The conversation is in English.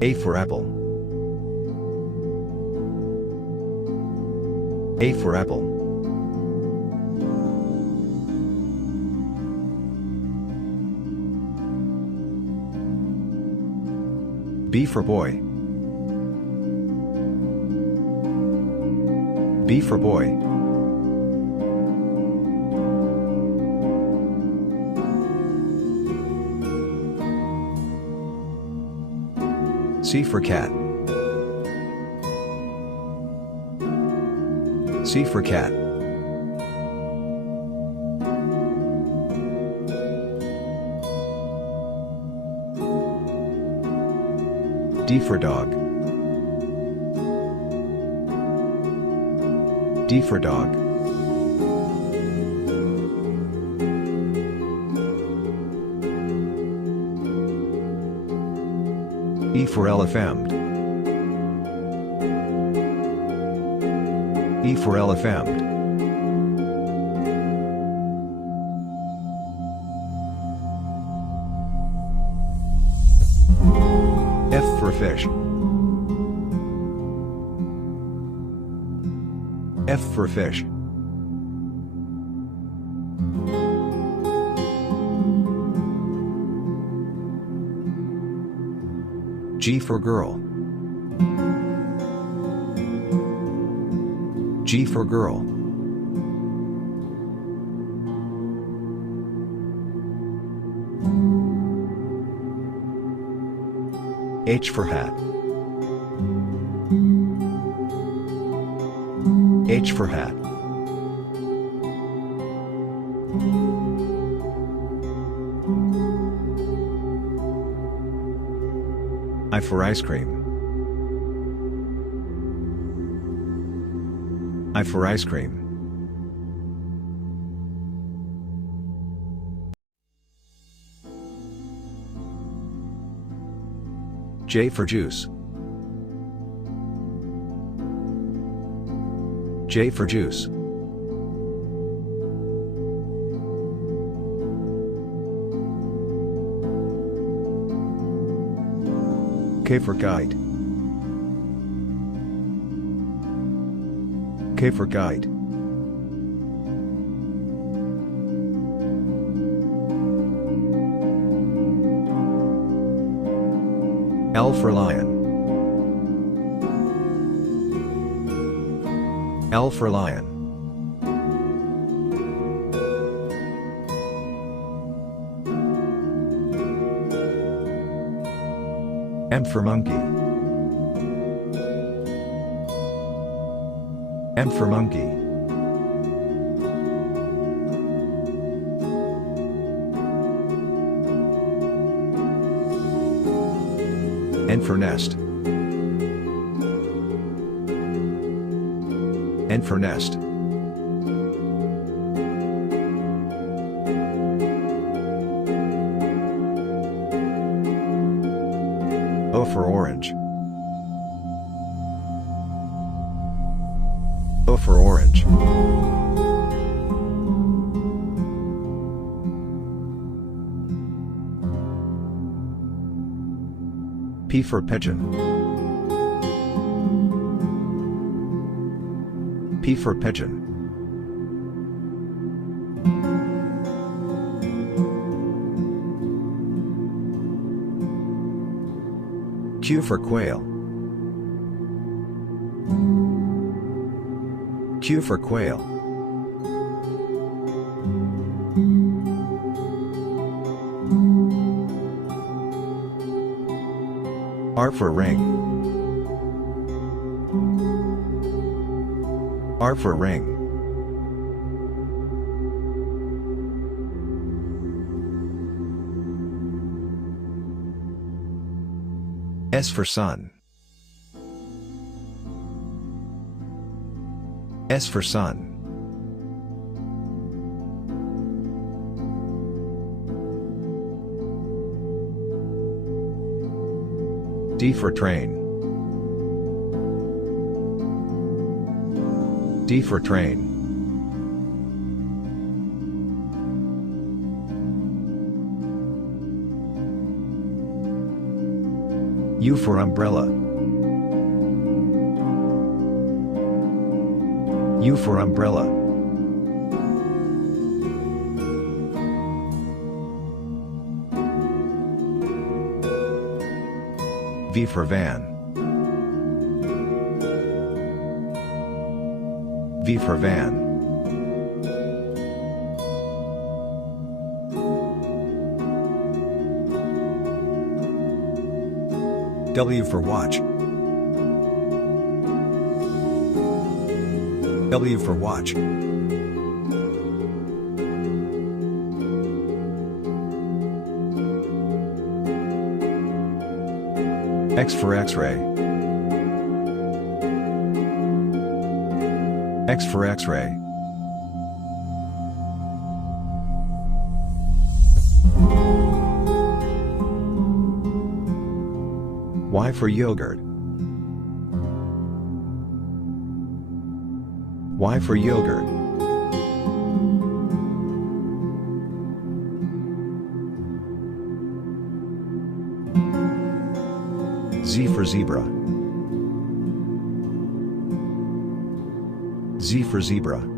A for apple. A for apple. B for boy. B for boy. C for cat. C for cat. D for dog. D for dog. E for elephant. E for elephant. F for fish. F for fish. G for girl. G for girl. H for hat. H for hat. I for ice cream. I for ice cream. J for juice. J for juice. K for kite. K for kite. L for lion. L for lion. M for monkey. M for monkey. N for nest. N for nest. O for orange. O for orange. P for pigeon. P for pigeon. Q for quail. Q for quail. R for ring. R for ring. S for sun. S for sun. D for train. D for train. U for umbrella. U for umbrella. V for van. V for van. W for watch. W for watch. X for X-ray. X for X-ray. Y for yogurt. Y for yogurt. Z for zebra. Z for zebra.